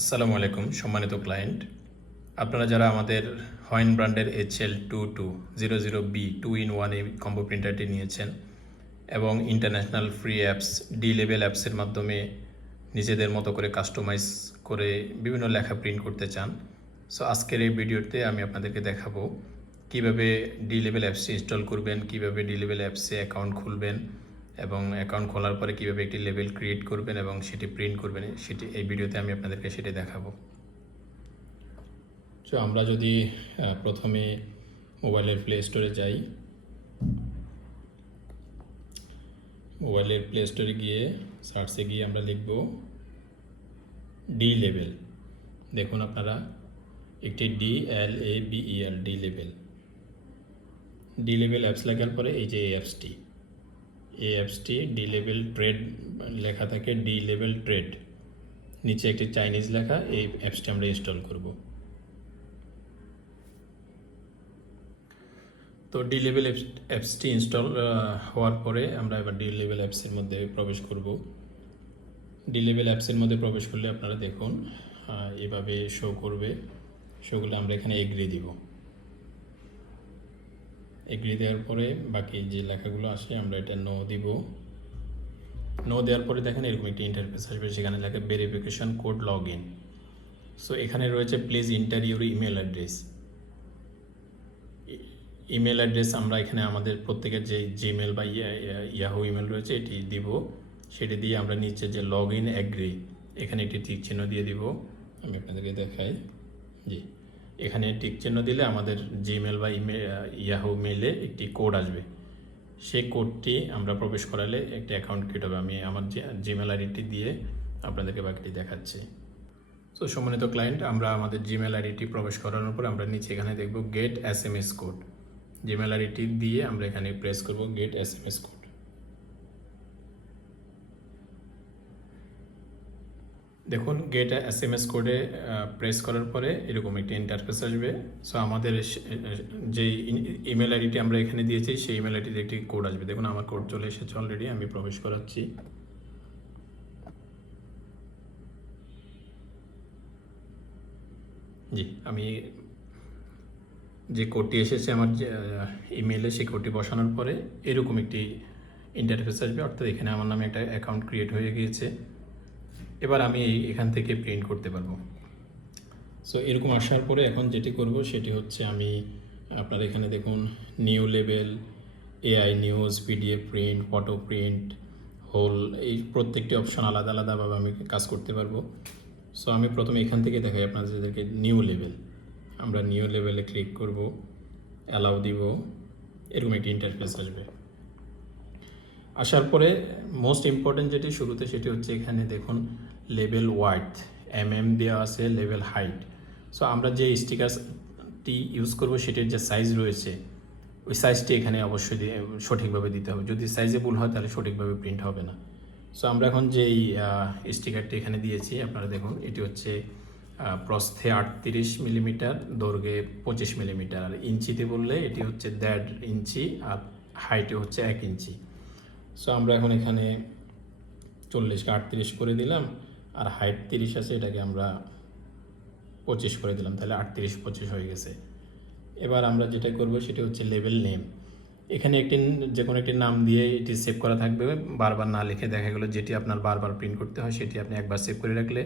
আসসালামু আলাইকুম সম্মানিত ক্লায়েন্ট, আপনারা যারা আমাদের হয়েন ব্র্যান্ডের HL2200B 2-in-1 এই কম্বো প্রিন্টারটি নিয়েছেন এবং international free apps D level অ্যাপসের মাধ্যমে নিজেদের মতো করে কাস্টমাইজ করে বিভিন্ন লেখা প্রিন্ট করতে চান, সো আজকের এই ভিডিওতে আমি আপনাদেরকে দেখাবো কিভাবে ডি লেভেল অ্যাপসটি ইনস্টল করবেন, কিভাবে ডি লেভেল অ্যাপসে অ্যাকাউন্ট খুলবেন এবং অ্যাকাউন্ট খোলার পরে কীভাবে একটি লেভেল ক্রিয়েট করবেন এবং সেটি প্রিন্ট করবেন, সেটি এই ভিডিওতে আমি আপনাদেরকে সেটি দেখাবো। তো আমরা যদি প্রথমে মোবাইলের প্লে স্টোরে যাই, মোবাইলের প্লে স্টোরে গিয়ে সার্চে গিয়ে আমরা লিখব ডি লেভেল। দেখুন আপনারা একটি DLABEL ডি লেভেল অ্যাপস লেখার পরে এই যে এই অ্যাপসটি ডি লেভেল ট্রেড লেখা থাকে, ডি লেভেল ট্রেড, নিচে একটি চাইনিজ লেখা, এই অ্যাপসটি আমরা ইনস্টল করব। তো ডি লেভেল অ্যাপসটি ইনস্টল হওয়ার পরে আমরা এবার ডি লেভেল অ্যাপসের মধ্যে প্রবেশ করব। ডি লেভেল অ্যাপসের মধ্যে প্রবেশ করলে আপনারা দেখুন এভাবে শো করবে। শোগুলো আমরা এখানে এগ্রি দিব। এগ্রি দেওয়ার পরে বাকি যে লেখাগুলো আসে আমরা এটা নো দিব। নো দেওয়ার পরে দেখেন এরকম একটি ইন্টারফেস আসবে, সেখানে লেখা verification code log in. So এখানে রয়েছে please enter your email address. Email address আমরা এখানে আমাদের প্রত্যেকের যে জিমেল বা ইয়াহু ইমেল রয়েছে এটি দিব। সেটি দিয়ে আমরা নিচে যে লগ ইন অ্যাগ্রি এখানে একটি টিক চিহ্ন দিয়ে দিব। আমি আপনাদেরকে দেখাই, জি, এখানে টিক চিহ্ন দিলে আমাদের জিমেল বা ইয়াহু মেলে একটি কোড আসবে। সেই কোডটি আমরা প্রবেশ করালে একটি অ্যাকাউন্ট ক্রিয়েট হবে। আমি আমার জিমেল আইডিটি দিয়ে আপনাদেরকে বাকিটি দেখাচ্ছি। সো সম্মানিত ক্লায়েন্ট, আমরা আমাদের জিমেল আইডিটি প্রবেশ করানোর পর আমরা নিচে এখানে দেখব গেট SMS কোড। জিমেল আইডিটি দিয়ে আমরা এখানে প্রেস করব গেট SMS কোড। দেখুন গেট SMS কোডে প্রেস করার পরে এরকম একটি ইন্টারফেস আসবে। সো আমাদের যে ইমেল আইডিটি আমরা এখানে দিয়েছি সেই ইমেল আইডিতে একটি কোড আসবে। দেখুন আমার কোড চলে এসেছে অলরেডি, আমি প্রবেশ করাচ্ছি। জি, আমি যে কোডটি এসেছে আমার ইমেলে সেই কোডটি বসানোর পরে এরকম একটি ইন্টারফেস আসবে, অর্থাৎ এখানে আমার নামে একটা অ্যাকাউন্ট ক্রিয়েট হয়ে গিয়েছে। এবার আমি এখান থেকে প্রিন্ট করতে পারবো। সো এরকম আসার পরে এখন যেটি করব সেটি হচ্ছে আমি আপনার এখানে দেখুন new level, AI news, PDF print, photo print, হোল, এই প্রত্যেকটি অপশন আলাদা আলাদাভাবে আমি কাজ করতে পারবো। সো আমি প্রথমে এখান থেকে দেখাই আপনাদেরকে নিউ লেভেল। আমরা নিউ লেভেলে ক্লিক করব, অ্যালাউ দিব, এরকম একটি ইন্টারফেস আসবে। আসার পরে মোস্ট ইম্পর্টেন্ট যেটি শুরুতে সেটি হচ্ছে এখানে দেখুন লেভেল ওয়াইড দেওয়া আছে, লেভেল হাইট। সো আমরা যে স্টিকারটি ইউজ করব সেটির যে সাইজ রয়েছে ওই সাইজটি এখানে অবশ্যই সঠিকভাবে দিতে হবে। যদি সাইজে ভুল হয় তাহলে সঠিকভাবে প্রিন্ট হবে না। সো আমরা এখন যেই স্টিকারটি এখানে দিয়েছি আপনারা দেখুন এটি হচ্ছে প্রস্থে 38 মিলিমিটার, দৈর্ঘ্যে 25 মিলিমিটার, আর ইঞ্চিতে বললে এটি হচ্ছে 1.5 ইঞ্চি, আর হাইটে হচ্ছে 1 ইঞ্চি। সো আমরা এখন এখানে 40কে 38 করে দিলাম, আর হাইট 30 আছে, এটাকে আমরা 25 করে দিলাম, তাহলে 38-25 হয়ে গেছে। এবার আমরা যেটা করব সেটা হচ্ছে লেভেল নেম। এখানে যে কোনো একটি নাম দিয়ে এটি সেভ করা থাকবে, বারবার না লিখে। দেখা গেলো যেটি আপনার বারবার প্রিন্ট করতে হয় সেটি আপনি একবার সেভ করে রাখলে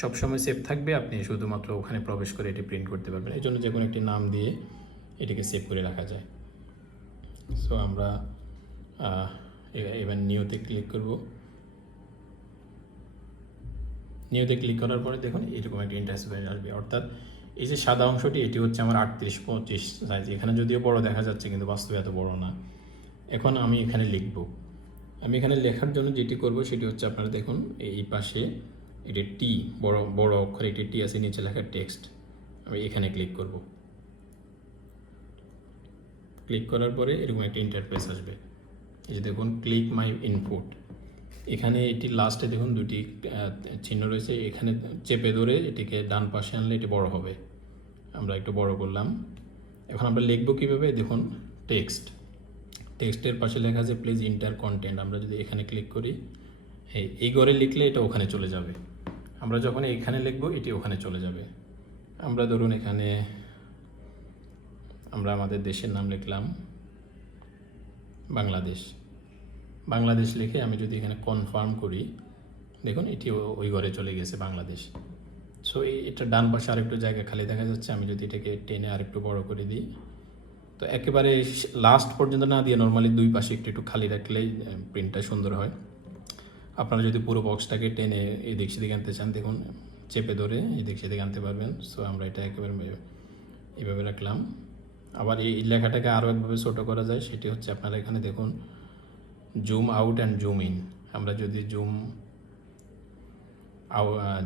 সবসময় সেভ থাকবে, আপনি শুধুমাত্র ওখানে প্রবেশ করে এটি প্রিন্ট করতে পারবেন। এই জন্য যে কোনো একটি নাম দিয়ে এটিকে সেভ করে রাখা যায়। সো আমরা এবার নিউতে ক্লিক করব। নিউতে ক্লিক করার পরে দেখুন এরকম একটা ইন্টারফেস আসবে, অর্থাৎ এই যে সাদা অংশটি এটি হচ্ছে আমার 38-25 সাইজ। এখানে যদিও বড় দেখা যাচ্ছে কিন্তু বাস্তবে এত বড় না। এখন আমি এখানে লিখব। আমি এখানে লেখার জন্য যেটি করব সেটি হচ্ছে আপনারা দেখুন এই পাশে এটি টি, বড় অক্ষরে একটি টি আছে, নিচে লেখা টেক্সট। আমি এখানে ক্লিক করব। ক্লিক করার পরে এরকম একটা ইন্টারফেস আসবে। এই যে দেখুন ক্লিক মাই ইনপুট, এখানে এটি লাস্টে দেখুন দুটি চিহ্ন রয়েছে, এখানে চেপে ধরে এটিকে ডান পাশে আনলে এটি বড় হবে। আমরা একটু বড় করলাম। এখন আমরা লিখব কীভাবে, দেখুন টেক্সটের পাশে লেখা আছে প্লিজ ইন্টার কন্টেন্ট। আমরা যদি এখানে ক্লিক করি, এই ঘরে লিখলে এটা ওখানে চলে যাবে। আমরা যখন এইখানে লিখব এটি ওখানে চলে যাবে। আমরা ধরুন এখানে আমরা আমাদের দেশের নাম লিখলাম বাংলাদেশ। বাংলাদেশ লিখে আমি যদি এখানে কনফার্ম করি, দেখুন এটি ওই ঘরে চলে গেছে বাংলাদেশ। সো এটা ডান পাশে আরেকটু জায়গা খালি দেখা যাচ্ছে। আমি যদি এটাকে টেনে আরেকটু বড় করে দিই, তো একেবারে লাস্ট পর্যন্ত না দিয়ে নর্মালি দুই পাশে একটু একটু খালি রাখলেই প্রিন্টটা সুন্দর হয়। আপনারা যদি পুরো বক্সটাকে টেনে এই দিক সেদিকে আনতে চান, দেখুন চেপে ধরে এই দিক সেদিকে আনতে পারবেন। সো আমরা এটা একেবারে এইভাবে রাখলাম। আবার এই লেখাটাকে আরও একভাবে ছোটো করা যায়, সেটি হচ্ছে আপনারা এখানে দেখুন zoom out and zoom in. আমরা যদি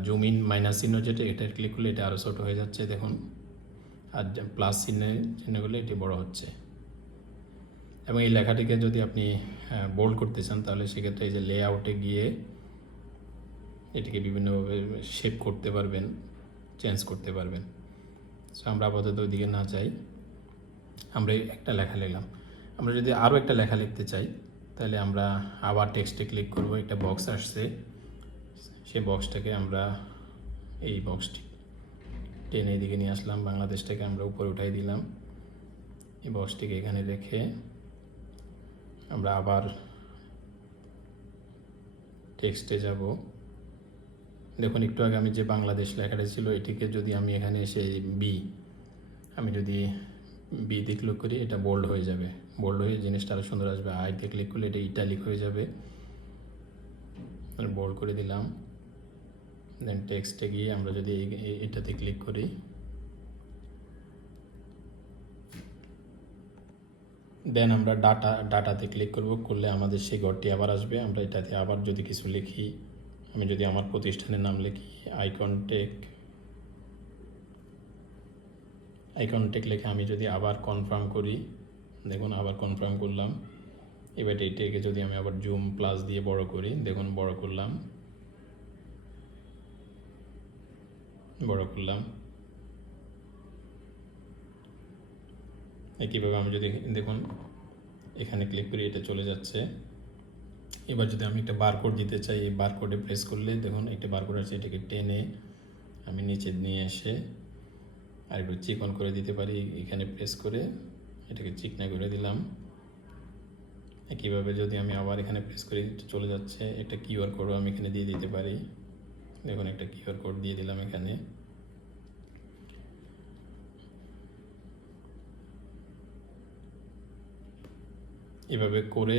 জুম ইন মাইনাস চিহ্ন যেটা, এটা ক্লিক করলে এটা আরও ছোটো হয়ে যাচ্ছে দেখুন। আর প্লাস চিহ্নগুলো এটি বড় হচ্ছে। এবং এই লেখাটিকে যদি আপনি বোল্ড করতে চান, তাহলে সেক্ষেত্রে এই যে লেআউটে গিয়ে এটিকে বিভিন্নভাবে শেপ করতে পারবেন, চেঞ্জ করতে পারবেন। সো আমরা আপাতত ওইদিকে না চাই, আমরা একটা লেখা লিখলাম। আমরা যদি আরও একটা লেখা লিখতে চাই, তাহলে আমরা আবার টেক্সটে ক্লিক করব। একটা বক্স আসছে, সেই বক্সটাকে আমরা এই বক্সটি টেনে এদিকে নিয়ে আসলাম। বাংলাদেশটাকে আমরা উপরে উঠাই দিলাম। এই বক্সটিকে এখানে রেখে আমরা আবার টেক্সটে যাব। দেখুন একটু আগে আমি যে বাংলাদেশ লেখাটা ছিল, এটিকে যদি আমি এখানে এসে আমি যদি বিতে ক্লিক করি, এটা বোল্ড হয়ে যাবে। বোল্ড হয়ে জিনিসটা আরও সুন্দর আসবে। আইতে ক্লিক করলে এটা ইটালিক হয়ে যাবে। বোল্ড করে দিলাম। দেন টেক্সটে গিয়ে আমরা যদি এটাতে ক্লিক করি, দেন আমরা ডাটাতে ক্লিক করলে আমাদের সেই ঘরটি আবার আসবে। আমরা এটাতে আবার যদি কিছু লিখি, আমি যদি আমার প্রতিষ্ঠানের নাম লিখি আইকনটেক লিখে আমি যদি আবার কনফার্ম করি, দেখুন আবার কনফার্ম করলাম। এবার এইটাকে যদি আমি আবার জুম প্লাস দিয়ে বড় করি, দেখুন বড় করলাম। একইভাবে আমি যদি দেখুন এখানে ক্লিক করি, এটা চলে যাচ্ছে। এবার যদি আমি একটা বারকোড দিতে চাই, এই বারকোডে প্রেস করলে দেখুন একটা বারকোড আছে, এটাকে টেনে আমি নিচে নিয়ে এসে আর একটু চিকন করে দিতে পারি। এখানে প্রেস করে এটাকে চিকনা করে দিলাম। একইভাবে যদি আমি আবার এখানে প্রেস করি, চলে যাচ্ছে। একটা কিউআর কোডও আমি এখানে দিয়ে দিতে পারি। দেখুন একটা কিউআর কোড দিয়ে দিলাম এখানে। এভাবে করে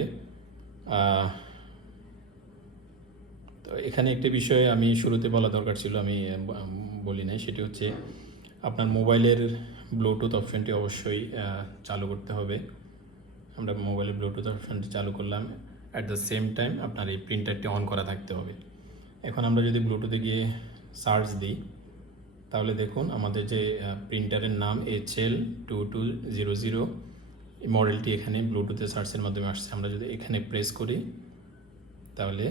তো এখানে একটা বিষয় আমি শুরুতে বলা দরকার ছিল, আমি বলি নাই। সেটি হচ্ছে আপনার মোবাইলের ব্লুটুথ অপশনটি অবশ্যই চালু করতে হবে। আমরা মোবাইলের ব্লুটুথ অপশনটি চালু করলাম। অ্যাট দ্য সেম টাইম আপনার এই প্রিন্টারটি অন করা থাকতে হবে। এখন আমরা যদি ব্লুটুথে গিয়ে সার্চ দিই, তাহলে দেখুন আমাদের যে প্রিন্টারের নাম HL2200, এই মডেলটি এখানে ব্লুটুথে সার্চের মাধ্যমে আসছে। আমরা যদি এখানে প্রেস করি, তাহলে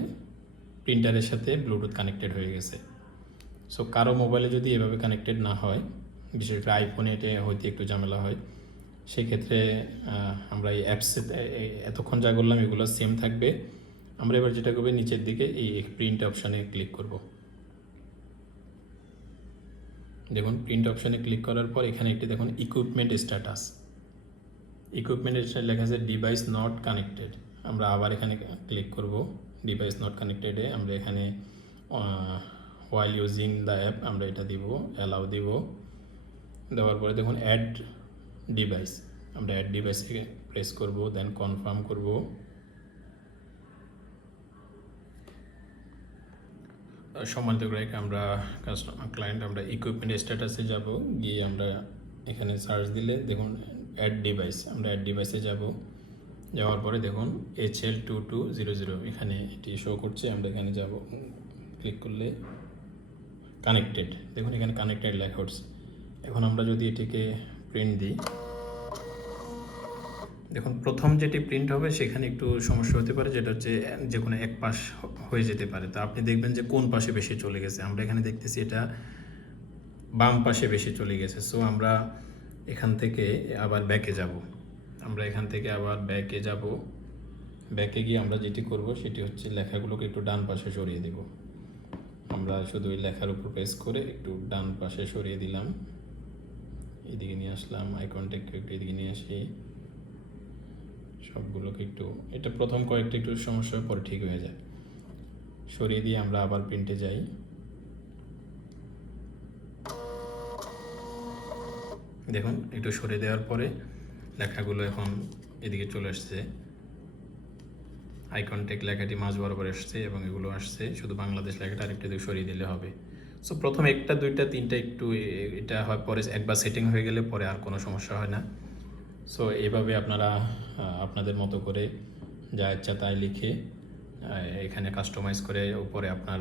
প্রিন্টারের সাথে ব্লুটুথ কানেক্টেড হয়ে গেছে। সো কারো মোবাইলে যদি এভাবে কানেক্টেড না হয়, বিশেষ করে আইফোনে এটা হইতে একটু ঝামেলা হয়, সেক্ষেত্রে আমরা এই অ্যাপসে এতক্ষণ যা করলাম এগুলো সেম থাকবে। আমরা এবার যেটা করবো, নিচের দিকে এই প্রিন্ট অপশানে ক্লিক করব। দেখুন প্রিন্ট অপশানে ক্লিক করার পর এখানে একটি দেখুন ইকুইপমেন্ট স্ট্যাটাস লেখা আছে ডিভাইস নট কানেক্টেড। আমরা আবার এখানে ক্লিক করব। ডিভাইস নট কানেক্টেডে আমরা এখানে while ইউজিং দ্য অ্যাপ আমরা এটা দিব, অ্যালাউ দিব। দেওয়ার পরে দেখুন অ্যাড ডিভাইস, আমরা অ্যাড ডিভাইসে প্রেস করব, দেন কনফার্ম করব। সম্মানিত গ্রাহক, আমরা ক্লায়েন্ট আমরা ইকুইপমেন্ট স্ট্যাটাসে যাব। গিয়ে আমরা এখানে সার্চ দিলে দেখুন অ্যাড ডিভাইস, আমরা অ্যাড ডিভাইসে যাব। যাওয়ার পরে দেখুন HL2200 এখানে এটি শো করছে। আমরা এখানে যাব, ক্লিক করলে কানেক্টেড, দেখুন এখানে কানেক্টেড লেখা উঠছে। এখন আমরা যদি এটিকে প্রিন্ট দিই, দেখুন প্রথম যেটি প্রিন্ট হবে সেখানে একটু সমস্যা হতে পারে, যেটা হচ্ছে যে কোনো এক পাশ হয়ে যেতে পারে। তো আপনি দেখবেন যে কোন পাশে বেশি চলে গেছে। আমরা এখানে দেখতেছি এটা বাম পাশে বেশি চলে গেছে। সো আমরা এখান থেকে আবার ব্যাকে যাব। ব্যাকে গিয়ে আমরা যেটি করব সেটি হচ্ছে লেখাগুলোকে একটু ডান পাশে সরিয়ে দেব। আমরা শুধু ওই লেখার উপর প্রেস করে একটু ডান পাশে সরিয়ে দিলাম, এদিকে নিয়ে আসলাম, আই কন্ট্যাক্টকে একটু এদিকে নিয়ে আসি, সবগুলোকে একটু, এটা প্রথম কয়েকটা একটু সমস্যা, পরে ঠিক হয়ে যায়। সরিয়ে দিয়ে আমরা আবার প্রিন্টে যাই। দেখুন একটু সরিয়ে দেওয়ার পরে লেখাগুলো এখন এদিকে চলে আসছে, আই কন্ট্যাক্ট লেখাটি মাঝ বরাবর আসছে এবং এগুলো আসছে, শুধু বাংলাদেশ লেখাটা আরেকটু দিকে সরিয়ে দিলে হবে। সো প্রথমে একটা দুইটা তিনটা একটু এটা হয়, পরে একবার সেটিং হয়ে গেলে পরে আর কোনো সমস্যা হয় না। সো এইভাবে আপনারা আপনাদের মতো করে যা ইচ্ছা তাই লিখে এখানে কাস্টমাইজ করে উপরে আপনার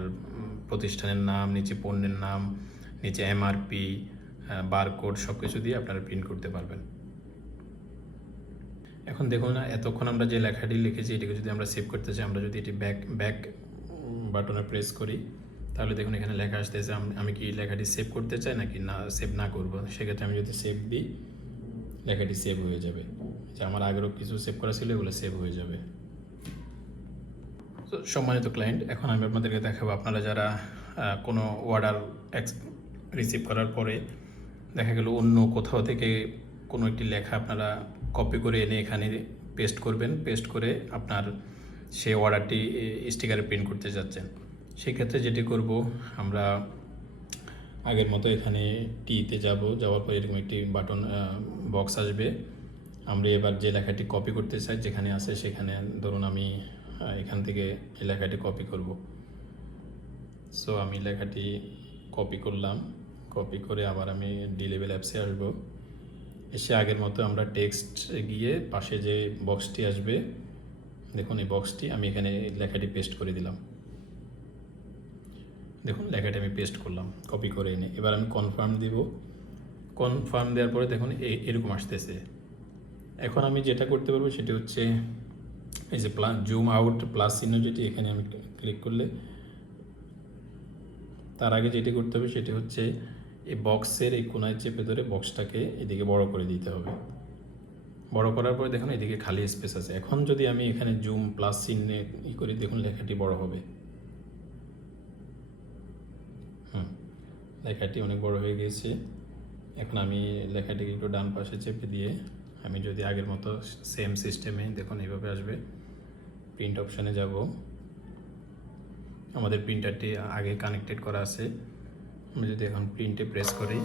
প্রতিষ্ঠানের নাম, নিচে পণ্যের নাম, নিচে এমআরপি, বারকোড সব কিছু দিয়ে আপনারা প্রিন্ট করতে পারবেন। এখন দেখুন না, এতক্ষণ আমরা যে লেখাটি লিখেছি এটাকে যদি আমরা সেভ করতে চাই, আমরা যদি এটি ব্যাক বাটনে প্রেস করি তাহলে দেখুন এখানে লেখা আসতেছে আমি কি লেখাটি সেভ করতে চাই নাকি না সেভ না করব। সেক্ষেত্রে আমি যদি সেভ দিই লেখাটি সেভ হয়ে যাবে, যে আমার আগেরও কিছু সেভ করা ছিল এগুলো সেভ হয়ে যাবে। তো সম্মানিত ক্লায়েন্ট, এখন আমি আপনাদেরকে দেখাবো আপনারা যারা কোনো অর্ডার রিসিভ করার পরে দেখা গেল অন্য কোথাও থেকে কোনো একটি লেখা আপনারা কপি করে এনে এখানে পেস্ট করবেন, পেস্ট করে আপনার সেই অর্ডারটি স্টিকারে প্রিন্ট করতে যাচ্ছেন। সেক্ষেত্রে যেটি করব, আমরা আগের মতো এখানে টিতে যাওয়ার পর এরকম একটি বাটন বক্স আসবে। আমরা এবার যে লেখাটি কপি করতে চাই যেখানে আছে সেখানে, ধরুন আমি এখান থেকে এই লেখাটি কপি করব। সো আমি লেখাটি কপি করলাম, কপি করে আবার আমি ডি লেভেল অ্যাপসে আসবো। এসে আগের মতো আমরা টেক্সট গিয়ে পাশে যে বক্সটি আসবে, দেখুন এই বক্সটি আমি এখানে লেখাটি পেস্ট করে দিলাম। দেখুন লেখাটি আমি পেস্ট করলাম কপি করে এনে। এবার আমি কনফার্ম দিব। কনফার্ম দেওয়ার পরে দেখুন এরকম আসতেছে। এখন আমি যেটা করতে পারবো সেটি হচ্ছে এই যে জুম আউট প্লাস চিহ্ন, যেটি এখানে আমি ক্লিক করলে, তার আগে যেটি করতে হবে সেটি হচ্ছে এই বক্সের এই কোনায় চেপে ধরে বক্সটাকে এদিকে বড় করে দিতে হবে। বড় করার পরে দেখুন এদিকে খালি স্পেস আছে। এখন যদি আমি এখানে জুম প্লাস চিহ্নে করি, দেখুন লেখাটি বড় হবে। লেখাটি অনেক বড় হয়ে গিয়েছে। এখন আমি লেখাটিকে একটু ডান পাশে চেপে দিয়ে আমি যদি আগের মতো সেম সিস্টেমে, দেখুন এইভাবে আসবে, প্রিন্ট অপশানে যাব। আমাদের প্রিন্টারটি আগে কানেক্টেড করা আছে। আমি যদি এখন প্রিন্টে প্রেস করি,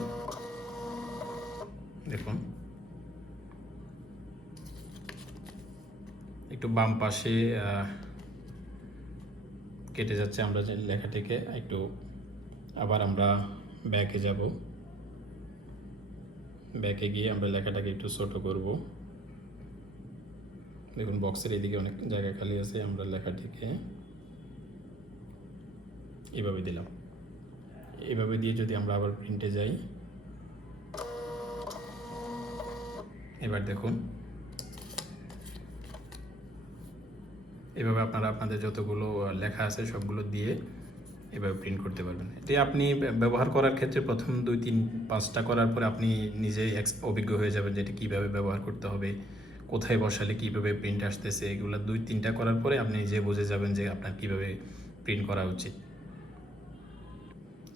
দেখুন একটু বাম পাশে কেটে যাচ্ছে। আমরা যে লেখাটিকে একটু আবার আমরা ব্যাকে যাব, ব্যাকে গিয়ে আমরা লেখাটাকে একটু ছোট করব। দেখুন বক্সের এদিকে অনেক জায়গা খালি আছে, আমরা লেখাটিকে এইভাবে দিলাম। এইভাবে দিয়ে যদি আমরা আবার প্রিন্টে যাই, এবার দেখুন এভাবে আপনারা আপনাদের যতগুলো লেখা আছে সবগুলো দিয়ে এভাবে প্রিন্ট করতে পারবেন। এটি আপনি ব্যবহার করার ক্ষেত্রে প্রথম 2-3-5টা করার পরে আপনি নিজেই অভিজ্ঞ হয়ে যাবেন যে এটি কীভাবে ব্যবহার করতে হবে, কোথায় বসালে কীভাবে প্রিন্ট আসতেছে। এগুলো 2-3টা করার পরে আপনি নিজে বুঝে যাবেন যে আপনার কীভাবে প্রিন্ট করা উচিত।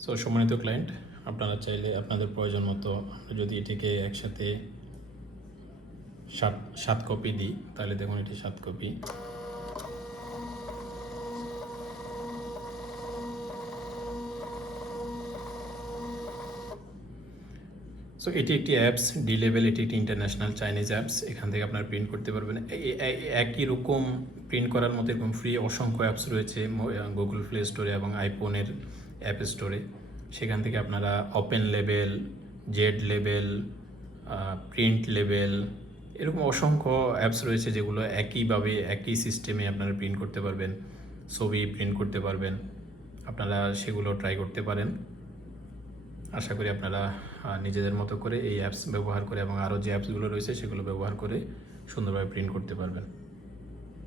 সো সম্মানিত ক্লায়েন্ট, আপনারা চাইলে আপনাদের প্রয়োজন মতো আমরা যদি এটিকে একসাথে 7 কপি দিই তাহলে দেখুন এটি 7 কপি। সো এটি একটি অ্যাপস ডি লেভেল, এটি একটি ইন্টারন্যাশনাল চাইনিজ অ্যাপস। এখান থেকে আপনারা প্রিন্ট করতে পারবেন। একই রকম প্রিন্ট করার মতো এরকম ফ্রি অসংখ্য অ্যাপস রয়েছে গুগল প্লে স্টোরে এবং আইফোনের অ্যাপ স্টোরে। সেখান থেকে আপনারা open level, Z level, print level, এরকম অসংখ্য অ্যাপস রয়েছে যেগুলো একইভাবে একই সিস্টেমে আপনারা প্রিন্ট করতে পারবেন, ছবি প্রিন্ট করতে পারবেন। আপনারা সেগুলো ট্রাই করতে পারেন। আশা করি আপনারা নিজেদের মতো করে এই অ্যাপস ব্যবহার করে এবং আরও যে অ্যাপসগুলো রয়েছে সেগুলো ব্যবহার করে সুন্দরভাবে প্রিন্ট করতে পারবেন।